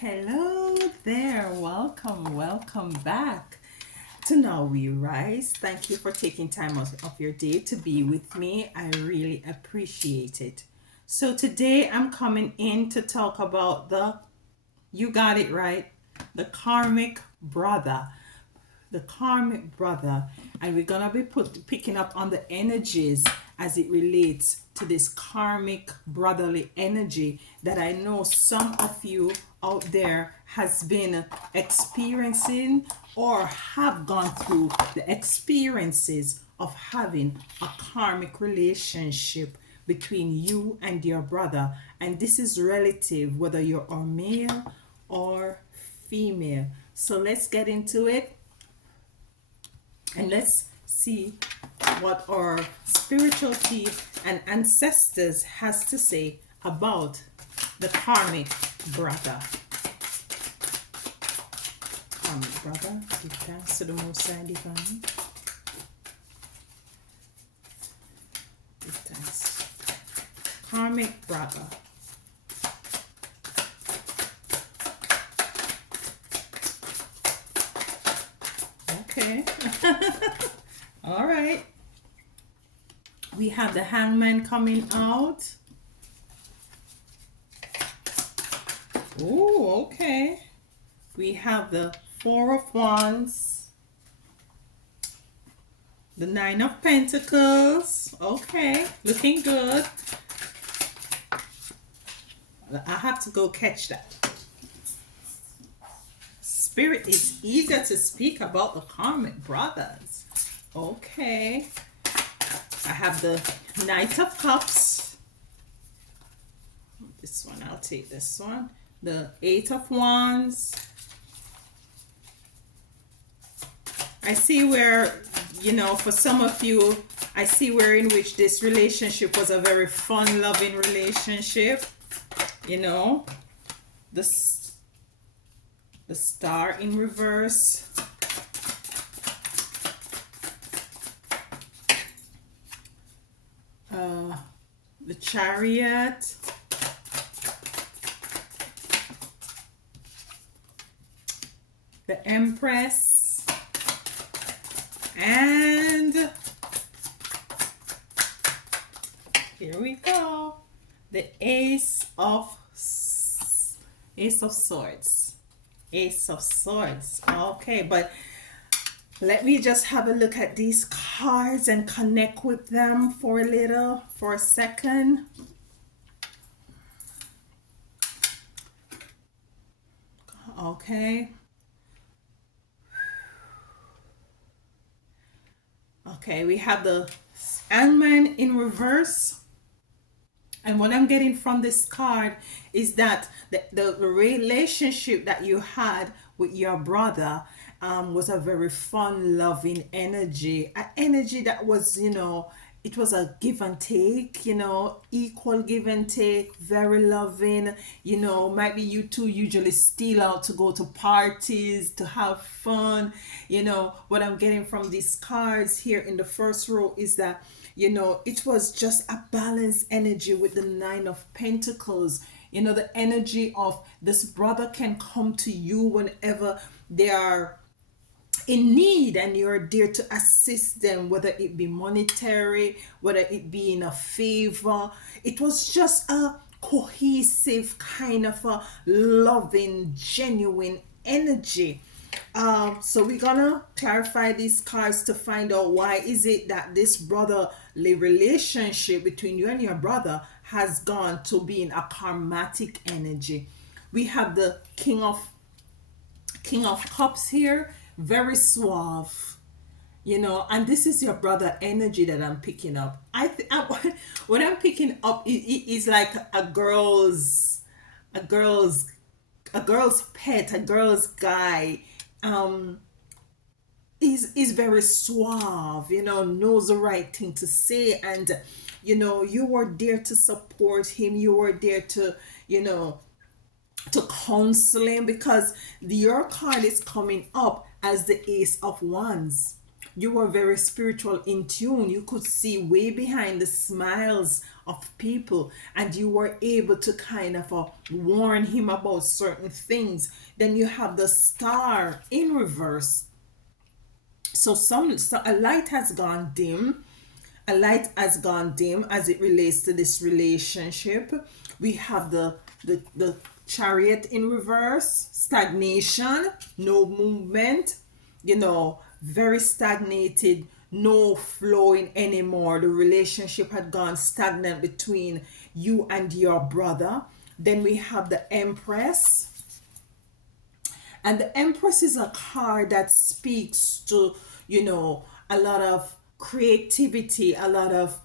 Hello there, welcome back to Now We Rise. Thank you for taking time out of your day to be with me. I really appreciate it. So today I'm coming in to talk about you got it right, the karmic brother. The karmic brother, and we're gonna be picking up on the energies as it relates to this karmic brotherly energy that I know some of you out there has been experiencing or have gone through the experiences of having a karmic relationship between you and your brother. And this is relative whether you're a male or female. So let's get into it and let's see what our spirituality and ancestors has to say about the karmic brother. Karmic brother, give thanks to the Most High Divine. Give thanks. Karmic brother. Okay. All right. We have the hangman coming out. Oh, okay. We have the Four of Wands. The Nine of Pentacles. Okay. Looking good. I have to go catch that. Spirit is eager to speak about the karmic brothers. Okay. I have the Knight of Cups. This one, I'll take this one. The Eight of Wands. I see where, for some of you, I see where in which this relationship was a very fun, loving relationship. The Star in reverse. The Chariot. The Empress. And here we go. The Ace of Swords. Ace of Swords. Okay, but let me just have a look at these cards and connect with them for a second. Okay. Okay, we have the Hangman in reverse. And what I'm getting from this card is that the relationship that you had with your brother was a very fun, loving energy. An energy that was, it was a give and take, equal give and take, very loving. Maybe you two usually steal out to go to parties, to have fun. What I'm getting from these cards here in the first row is that it was just a balanced energy with the Nine of Pentacles. The energy of this brother can come to you whenever they are in need and you're there to assist them, whether it be monetary, whether it be in a favor. It was just a cohesive kind of a loving, genuine energy. So we're gonna clarify these cards to find out why is it that this brotherly relationship between you and your brother has gone to being a karmatic energy. We have the King of Cups here, very suave, and this is your brother energy that I'm picking up. What I'm picking up is like a girl's pet, a girl's guy. Is very suave, knows the right thing to say, and you were there to support him, you were there to to counsel him, because your card is coming up as the Ace of Wands. You were very spiritual, in tune. You could see way behind the smiles of people, and you were able to kind of warn him about certain things. Then you have the star in reverse. So a light has gone dim. A light has gone dim as it relates to this relationship. We have the chariot in reverse, stagnation, no movement, very stagnated, no flowing anymore. The relationship had gone stagnant between you and your brother. Then we have the Empress, and the Empress is a card that speaks to, a lot of creativity, a lot of,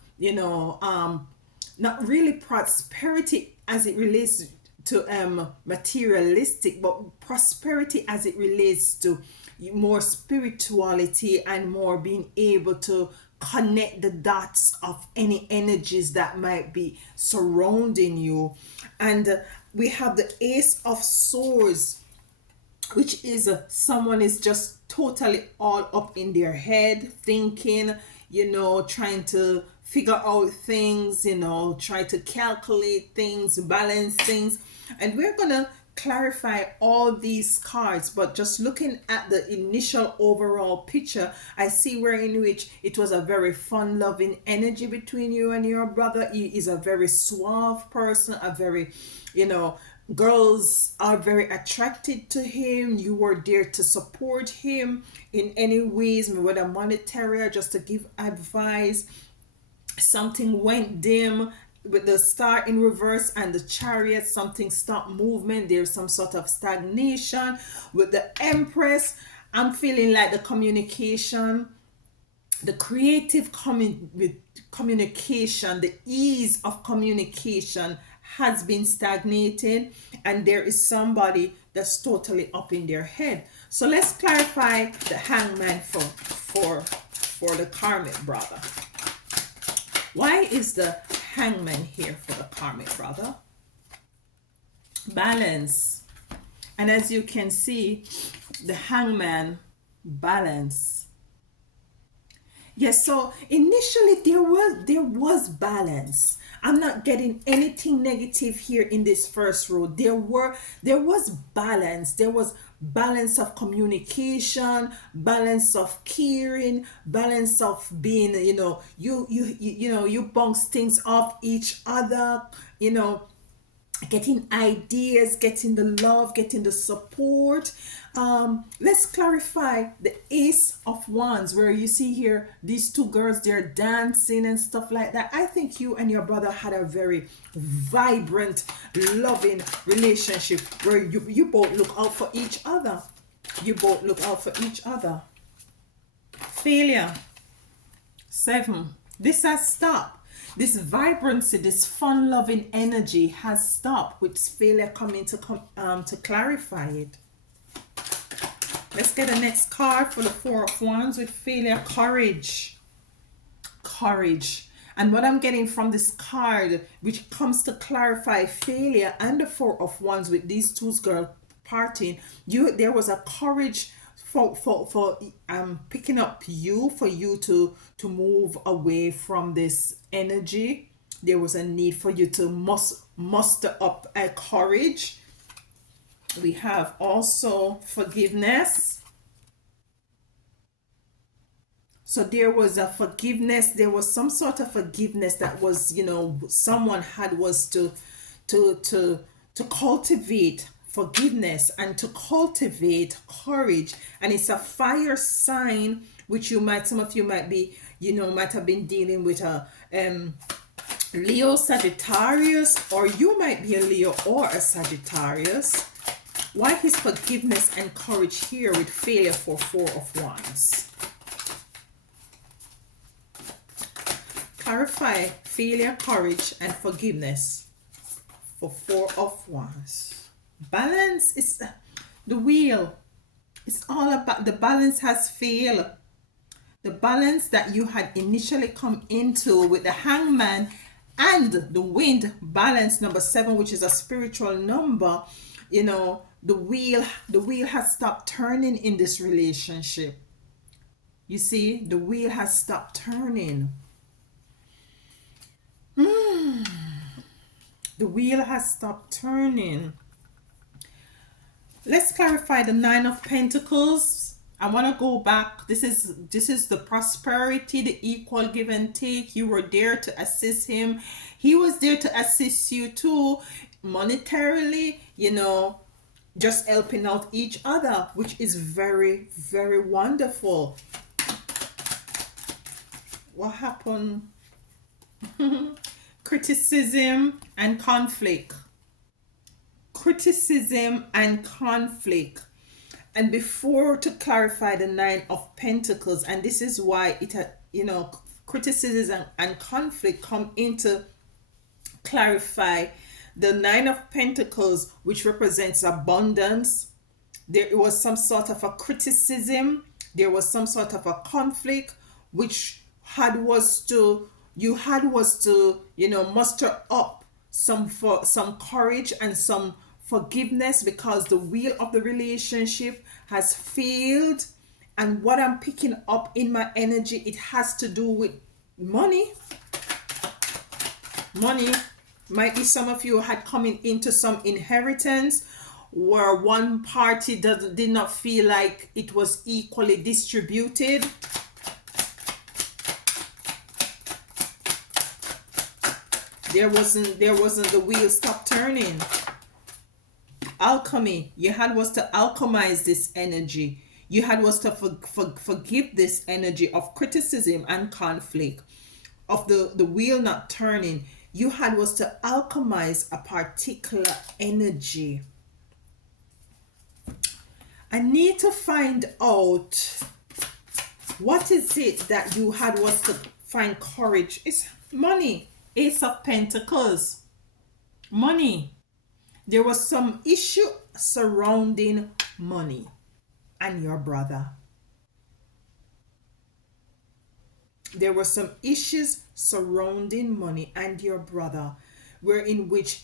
not really prosperity as it relates to materialistic, but prosperity as it relates to more spirituality and more being able to connect the dots of any energies that might be surrounding you. And we have the Ace of Swords, which is someone is just totally all up in their head thinking, trying to figure out things, try to calculate things, balance things. And we're gonna clarify all these cards, but just looking at the initial overall picture, I see where in which it was a very fun loving energy between you and your brother. He is a very suave person, a very, girls are very attracted to him. You were there to support him in any ways, whether monetary or just to give advice. Something went dim with the star in reverse and the chariot. Something stopped movement. There's some sort of stagnation with the Empress. I'm feeling like the communication, the creative with communication, the ease of communication has been stagnated, and there is somebody that's totally up in their head. So let's clarify the Hangman for the karmic brother. Why is the Hangman here for the karmic brother? Balance. And as you can see, the Hangman, balance. Yes, so initially there was balance. I'm not getting anything negative here in this first row. There was balance. There was balance of communication, balance of caring, balance of being, you bounce things off each other, getting ideas, getting the love, getting the support. Let's clarify the Ace of Wands, where you see here these two girls, they're dancing and stuff like that. I think you and your brother had a very vibrant, loving relationship where you both look out for each other. You both look out for each other. Failure. 7. This has stopped. This vibrancy, this fun-loving energy has stopped, with failure coming to clarify it. Let's get the next card for the Four of Wands with failure. Courage. Courage. And what I'm getting from this card, which comes to clarify failure and the Four of Wands with these two girls parting, there was a courage for picking up you, for you to move away from this energy. There was a need for you to muster up a courage. We have also forgiveness. So there was a forgiveness. There was some sort of forgiveness that was, someone was to cultivate forgiveness and to cultivate courage. And it's a fire sign, which some of you might be, might have been dealing with a Leo, Sagittarius, or you might be a Leo or a Sagittarius. Why is forgiveness and courage here with failure for Four of Wands? Clarify failure, courage, and forgiveness for Four of Wands. Balance is the wheel. It's all about the balance has failed. The balance that you had initially come into with the Hangman and the Wind, balance number 7, which is a spiritual number, the wheel has stopped turning in this relationship. You see, the wheel has stopped turning. The wheel has stopped turning. Let's clarify the Nine of Pentacles. I want to go back. This is the prosperity, the equal give and take. You were there to assist him. He was there to assist you too, monetarily, just helping out each other, which is very, very wonderful. What happened? Criticism and conflict. Criticism and conflict. And before, to clarify the Nine of Pentacles, and this is why criticism and conflict come into clarify the Nine of Pentacles, which represents abundance. There was some sort of a criticism, there was some sort of a conflict, which you had was to muster up some courage and some forgiveness, because the wheel of the relationship has failed. And what I'm picking up in my energy, it has to do with money. Money. Might be some of you had coming into some inheritance where one party did not feel like it was equally distributed. There wasn't the wheel stop turning. Alchemy. You had was to alchemize this energy. You had was to forgive this energy of criticism and conflict, of the wheel not turning. You had was to alchemize a particular energy. I need to find out what is it that you had was to find courage. It's money. Ace of Pentacles. Money. There was some issue surrounding money and your brother. There were some issues surrounding money and your brother, where in which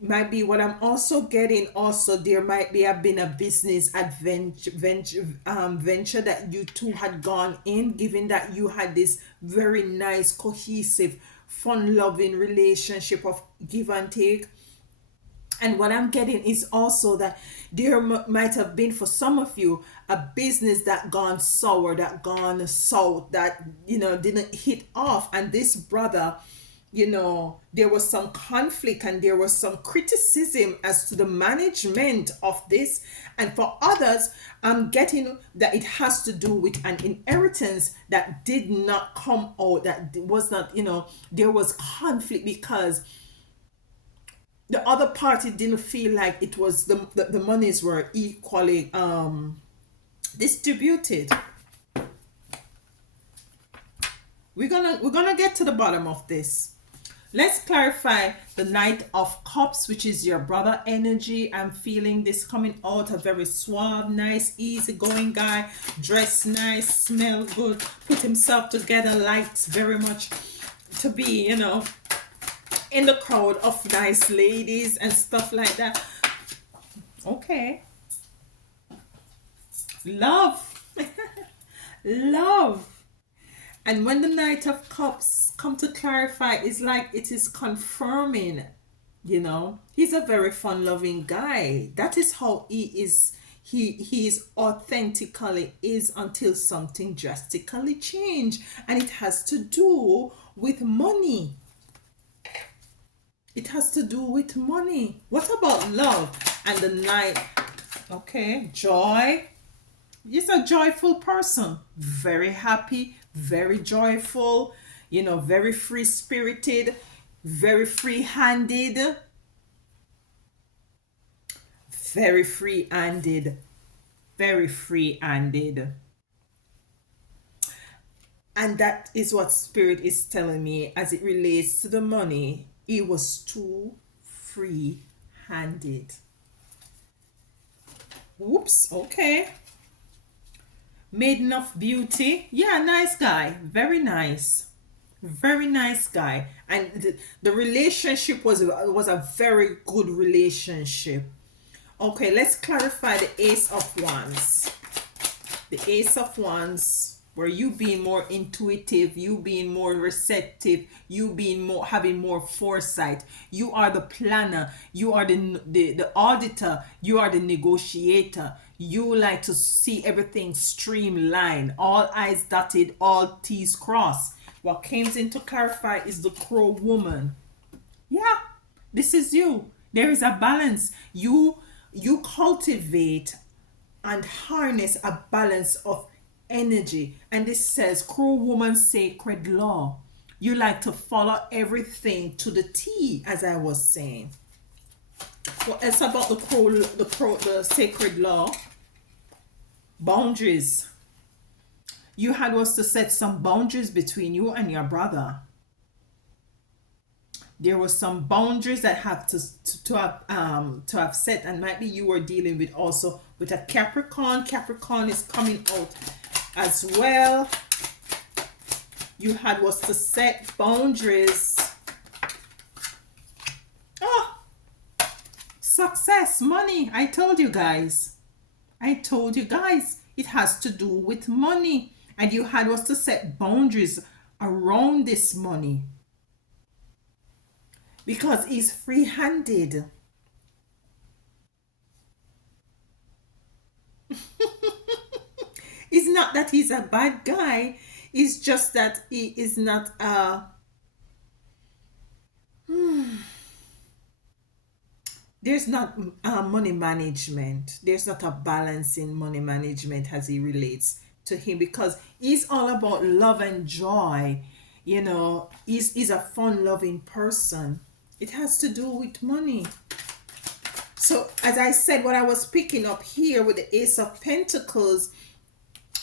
might be what I'm also getting. Also, there might be have been a business venture that you two had gone in, given that you had this very nice, cohesive, fun-loving relationship of give and take. And what I'm getting is also that there might have been for some of you a business that gone sour, that gone south, that didn't hit off. And this brother, there was some conflict and there was some criticism as to the management of this. And for others, I'm getting that it has to do with an inheritance that did not come out, that was not, there was conflict because the other party didn't feel like it was the monies were equally distributed. We're gonna get to the bottom of this. Let's clarify the Knight of Cups, which is your brother energy. I'm feeling this coming out, a very suave, nice, easygoing guy, dressed nice, smell good, put himself together, likes very much to be, in the crowd of nice ladies and stuff like that. Okay. Love. Love. And when the Knight of Cups come to clarify, it's like it is confirming, he's a very fun-loving guy. That is how he is. He is authentically is until something drastically change. And it has to do with money. It has to do with money. What about love? And the Knight, okay, joy. He's a joyful person. Very happy, very joyful, very free-spirited, very free-handed. Very free-handed. Very free-handed. And that is what Spirit is telling me as it relates to the money. He was too free-handed. Whoops, okay. Maiden of Beauty. Yeah, nice guy. Very nice. Very nice guy. And the relationship was a very good relationship. Okay, let's clarify the Ace of Wands. The Ace of Wands. where you being more intuitive, you being more receptive, you being more having more foresight. You are the planner, you are the auditor, you are the negotiator. You like to see everything streamlined, all I's dotted, all T's crossed. What comes in to clarify is the crow woman. Yeah, this is you. There is a balance. You cultivate and harness a balance of energy. And this says, crow woman sacred law. You like to follow everything to the T, as I was saying. What else about the sacred law? Boundaries. You had was to set some boundaries between you and your brother. There were some boundaries that have to have set, and might be you were dealing with also with a Capricorn. Capricorn is coming out as well. You had was to set boundaries. Oh, success, money. I told you guys. It has to do with money, and you had was to set boundaries around this money because he's free-handed. It's not that he's a bad guy. It's just that he is not there's not money management. There's not a balance in money management as he relates to him, because he's all about love and joy. He's a fun loving person. It has to do with money. So as I said, what I was picking up here with the Ace of Pentacles,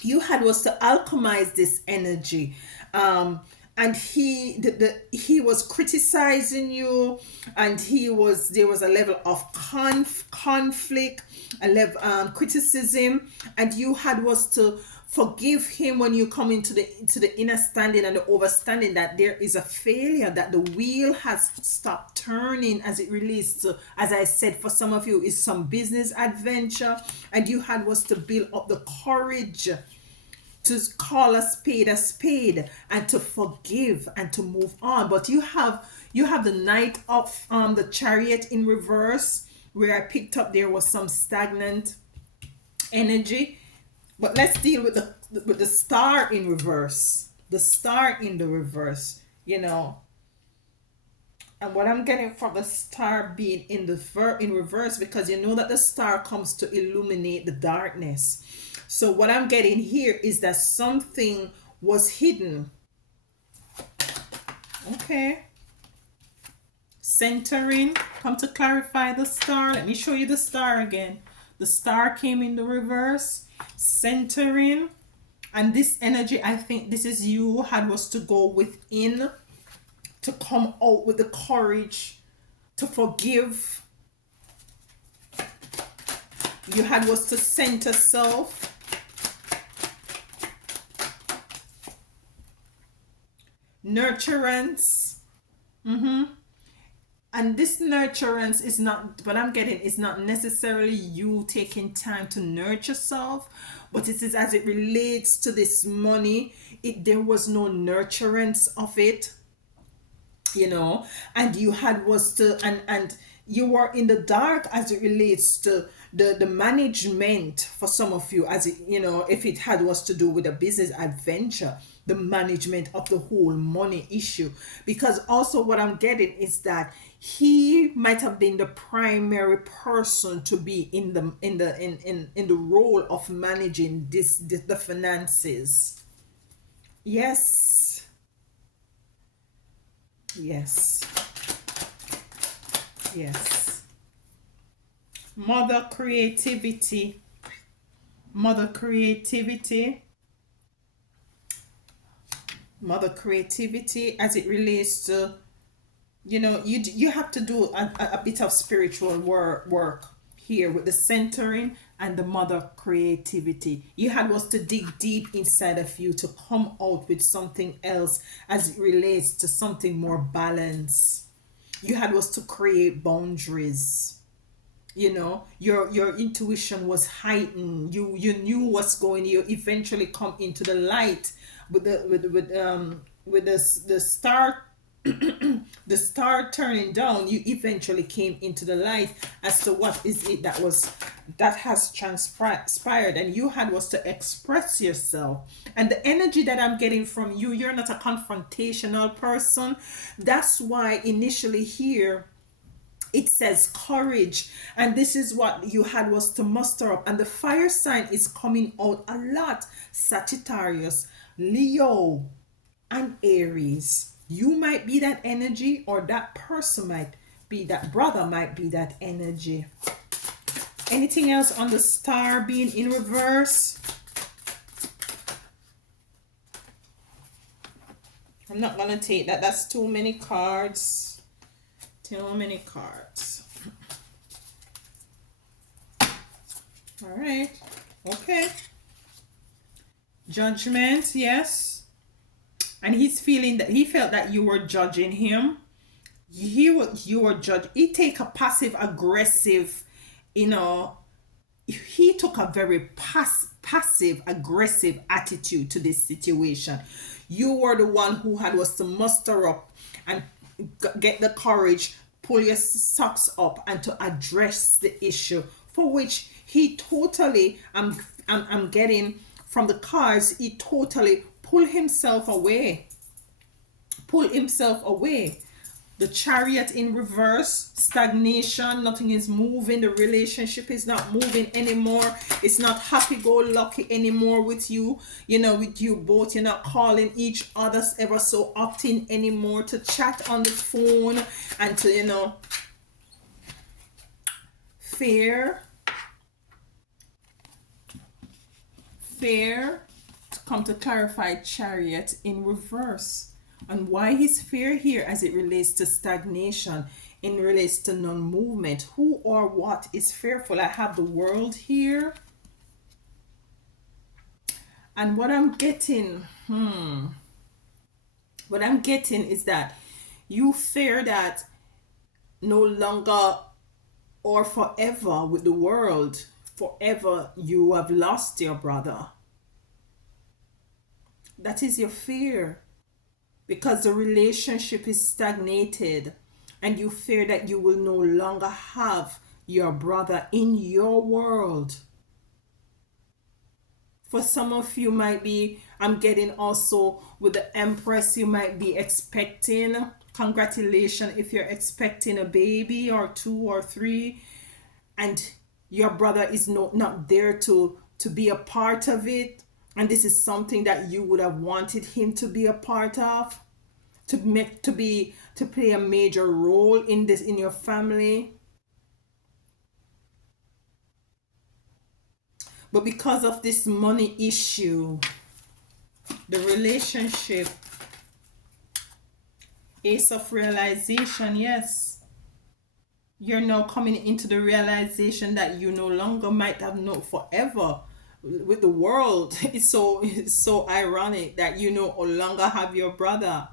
you had was to alchemize this energy. And he was criticizing you, and there was a level of conflict, a level criticism, and you had was to forgive him when you come into the inner standing and the overstanding that there is a failure, that the wheel has stopped turning as it relates to, as I said, for some of you is some business adventure, and you had was to build up the courage to call a spade and to forgive and to move on. But you have the Knight of the Chariot in reverse, where I picked up there was some stagnant energy. But let's deal with the Star in reverse. The Star in the reverse, and what I'm getting from the Star being in reverse, because you know that the Star comes to illuminate the darkness. So what I'm getting here is that something was hidden. Okay. Centering. Come to clarify the Star. Let me show you the Star again. The Star came in the reverse. Centering. And this energy, I think this is you had was to go within, to come out with the courage to forgive. You had was to center self. Nurturance. And this nurturance is not, what I'm getting is not necessarily you taking time to nurture self, but it is as it relates to this money. There was no nurturance of it, and you had was to, and you were in the dark as it relates to the management for some of you, as it, if it had was to do with a business adventure, the management of the whole money issue. Because also what I'm getting is that he might have been the primary person to be in the role of managing the finances. Yes. Yes. Yes. Mother creativity. Mother creativity as it relates to, you have to do a bit of spiritual work here with the centering and the mother creativity. You had was to dig deep inside of you to come out with something else as it relates to something more balanced. You had was to create boundaries. You know, your intuition was heightened. You knew what's going. You eventually come into the light with the star the star turning down. You eventually came into the light as to what is it that has transpired, and you had was to express yourself. And the energy that I'm getting from you, you're not a confrontational person. That's why initially here it says courage, and this is what you had was to muster up, and the fire sign is coming out a lot: Sagittarius, Leo, and Aries. You might be that energy, or that person might be, that brother might be that energy. Anything else on the star being in reverse? I'm not gonna take that. That's too many cards. Too many cards. All right. Okay. Judgment, yes. And he's feeling that he felt that you were judging him. You were judged. He take a passive aggressive, you know, he took a very passive aggressive attitude to this situation. You were the one who had was to muster up and get the courage, pull your socks up, and to address the issue, for which he totally, I'm getting from the cards, he totally pull himself away. The Chariot in reverse, stagnation, nothing is moving, the relationship is not moving anymore. It's not happy-go-lucky anymore with you, with you both. You're not calling each other ever so often anymore to chat on the phone and to, fear. To come to clarify, Chariot in reverse. And why is fear here as it relates to stagnation, in relates to non-movement? Who or what is fearful? I have the World here. And what I'm getting is that you fear that no longer or forever with the world, forever you have lost your brother. That is your fear, because the relationship is stagnated and you fear that you will no longer have your brother in your world. For some of you might be, I'm getting also with the Empress, you might be expecting, congratulations if you're expecting a baby or 2 or 3, and your brother is not there to be a part of it, and this is something that you would have wanted him to be a part of, to play a major role in this, in your family. But because of this money issue, the relationship, Ace of Realization, yes, you're now coming into the realization that you no longer might have known forever with the world. It's so ironic that you no longer have your brother.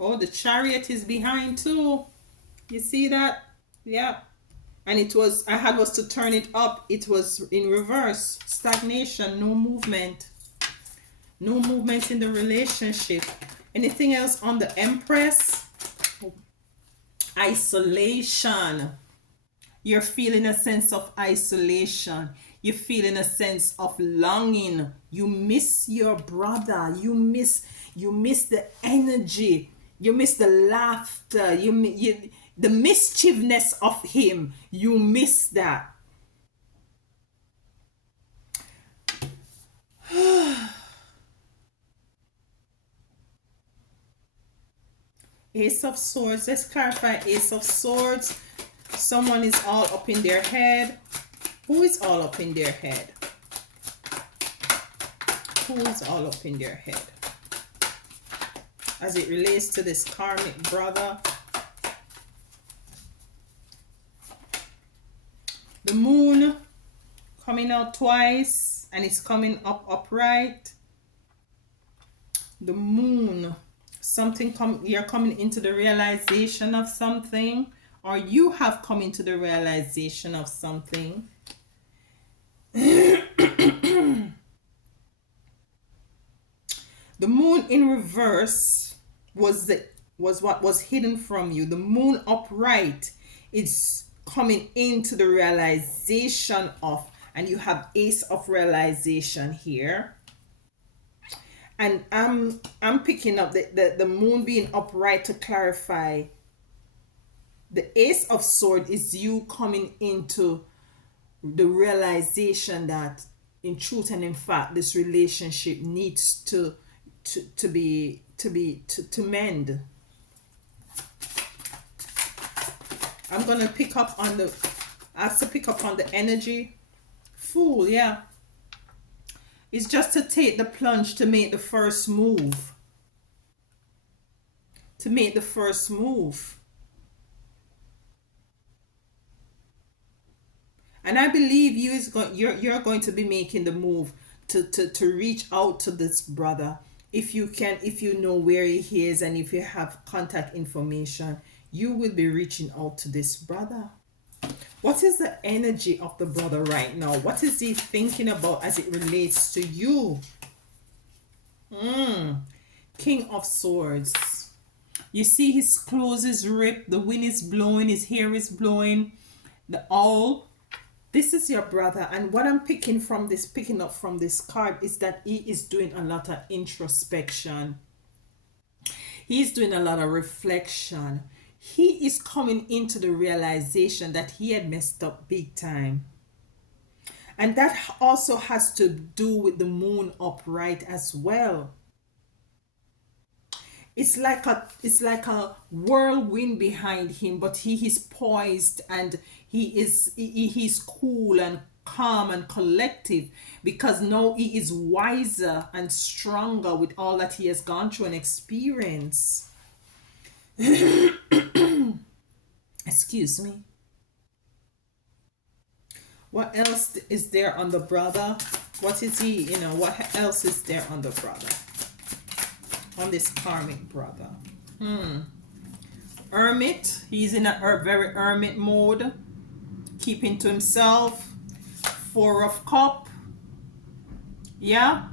Oh, the Chariot is behind too. You see that? Yeah. And I had was to turn it up. It was in reverse. Stagnation, no movement. No movement in the relationship. Anything else on the Empress? Isolation. You're feeling a sense of isolation. You're feeling a sense of longing. You miss your brother. You miss the energy. You miss the laughter. The mischievousness of him. You miss that. Ace of Swords. Let's clarify Ace of Swords. Someone is all up in their head. Who is all up in their head? Who is all up in their head? As it relates to this karmic brother. The moon coming out twice and it's coming up upright. The moon. You're coming into the realization of something, or you have come into the realization of something. The moon in reverse was what was hidden from you. The moon upright is coming into the realization of, and you have ace of realization here. And I'm picking up the moon being upright to clarify. The ace of sword is you coming into the realization that in truth and in fact this relationship needs to mend. I'm gonna pick up on the I have to pick up on the energy. Fool, yeah. It's just to take the plunge, to make the first move. To make the first move. And I believe you're going to be making the move to reach out to this brother. If you can, if you know where he is and if you have contact information, you will be reaching out to this brother. What is the energy of the brother right now? What is he thinking about as it relates to you? King of Swords. You see his clothes is ripped, the wind is blowing, his hair is blowing, the owl. This is your brother, and what I'm picking up from this card is that he is doing a lot of introspection. He's doing a lot of reflection. He is coming into the realization that he had messed up big time. And that also has to do with the moon upright as well. It's like a whirlwind behind him, but he is poised and he's cool and calm and collective, because now he is wiser and stronger with all that he has gone through and experienced. Excuse me. What else is there on the brother? What is he, what else is there on the brother? On this karmic brother. Hermit. He's in a very hermit mode. Keeping to himself. Four of Cup. Yeah.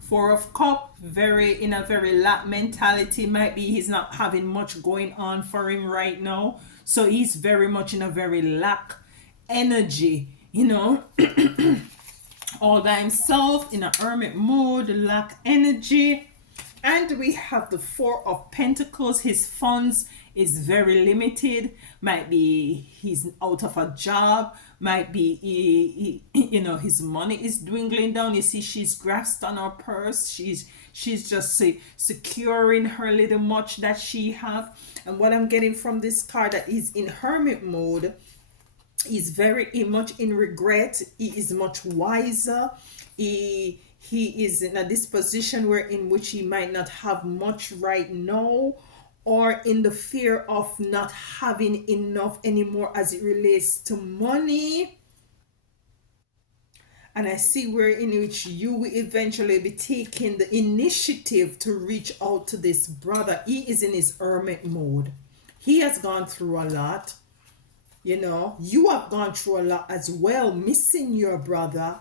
Four of Cup. In a very lack mentality. Might be he's not having much going on for him right now. So he's very much in a very lack energy. All by himself in a hermit mode. Lack energy. And we have the Four of Pentacles. His funds is very limited. Might be he's out of a job. Might be his money is dwindling down. You see, she's grasped on her purse. She's just securing her little much that she have. And what I'm getting from this card, that is in hermit mode, is very much in regret. He is much wiser. He is in a disposition in which he might not have much right now, or in the fear of not having enough anymore as it relates to money. And I see where in which you will eventually be taking the initiative to reach out to this brother. He is in his hermit mode. He has gone through a lot. You have gone through a lot as well, missing your brother.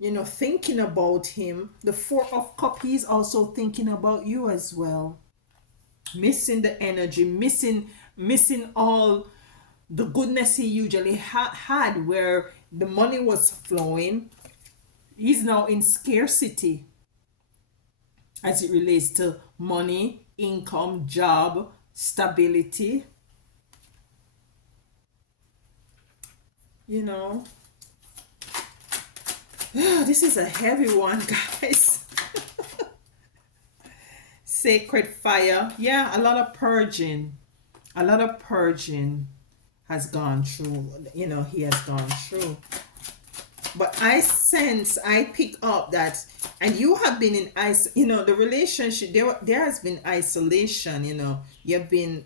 Thinking about him. The Four of Cups, he's also thinking about you as well. Missing the energy, missing all the goodness he usually had, where the money was flowing. He's now in scarcity as it relates to money, income, job, stability. This is a heavy one, guys. Sacred fire. Yeah, a lot of purging. A lot of purging has gone through. He has gone through. But I pick up that, and you have been in the relationship, there has been isolation. You've been,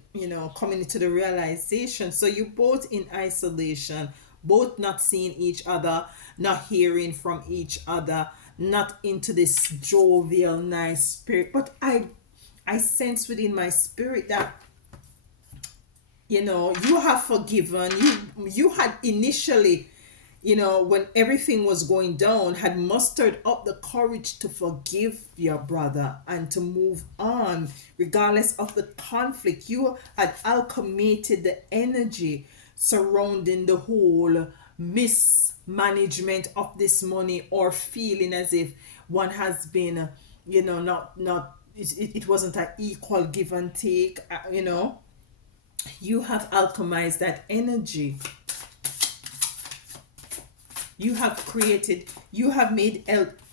coming into the realization. So you both in isolation, both not seeing each other, not hearing from each other, not into this jovial, nice spirit. But I sense within my spirit that You have forgiven. You had initially, when everything was going down, had mustered up the courage to forgive your brother and to move on regardless of the conflict. You had alchemated the energy surrounding the whole mismanagement of this money, or feeling as if one has been, not it wasn't an equal give and take. You have alchemized that energy. You have made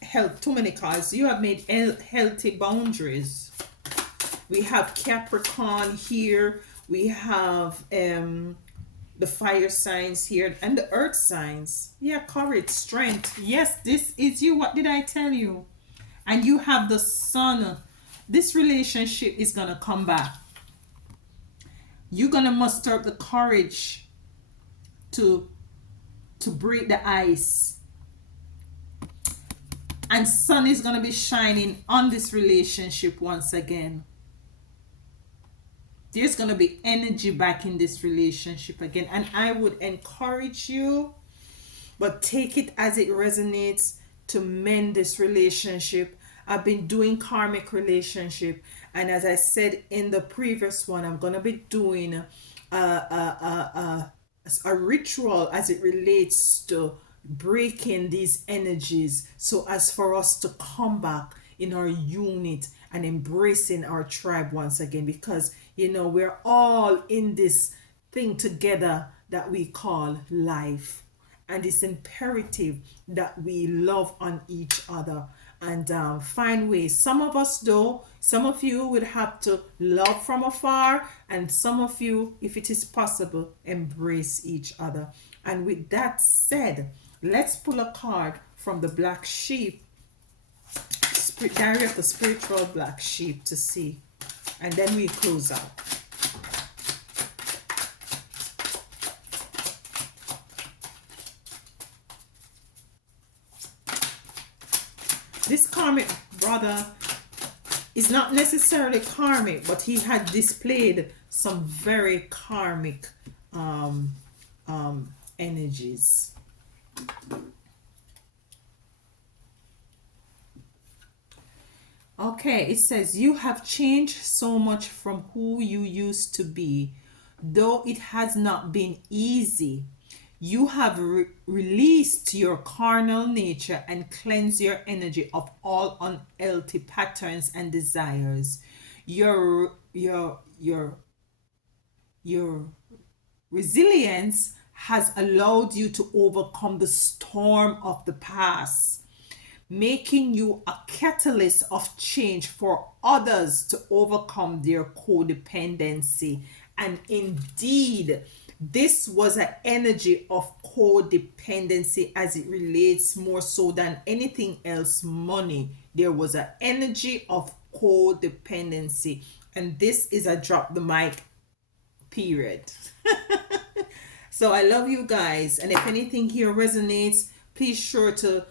health, too many cards. You have made healthy boundaries. We have Capricorn here. We have the fire signs here and the earth signs. Yeah, courage, strength. Yes, this is you. What did I tell you? And you have the sun. This relationship is going to come back. You're going to muster up the courage to break the ice, and sun is going to be shining on this relationship once again. There's going to be energy back in this relationship again, and I would encourage you, but take it as it resonates, to mend this relationship. I've been doing karmic relationship, and as I said in the previous one, I'm going to be doing a ritual as it relates to breaking these energies, so as for us to come back in our unit and embracing our tribe once again, because we're all in this thing together that we call life, and it's imperative that we love on each other and find ways. Some of us, though, some of you would have to love from afar, and some of you, if it is possible, embrace each other. And with that said, let's pull a card from the black sheep, diary of the spiritual black sheep, to see, and then we close out. This karmic brother is not necessarily karmic, but he had displayed some very karmic energies. Okay, it says, you have changed so much from who you used to be, though it has not been easy. You have released your carnal nature and cleansed your energy of all unhealthy patterns and desires. Your resilience has allowed you to overcome the storm of the past, making you a catalyst of change for others to overcome their codependency. And indeed, this was an energy of codependency as it relates more so than anything else, money. There was an energy of codependency. And this is a drop the mic, period. So I love you guys. And if anything here resonates, please sure to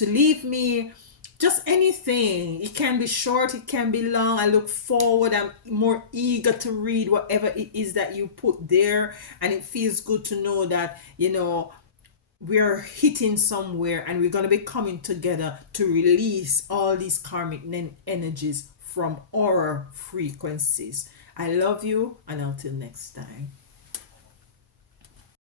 leave me just anything. It can be short, it can be long. I look forward. I'm more eager to read whatever it is that you put there, and it feels good to know that we're hitting somewhere, and we're going to be coming together to release all these karmic energies from our frequencies. I love you, and until next time.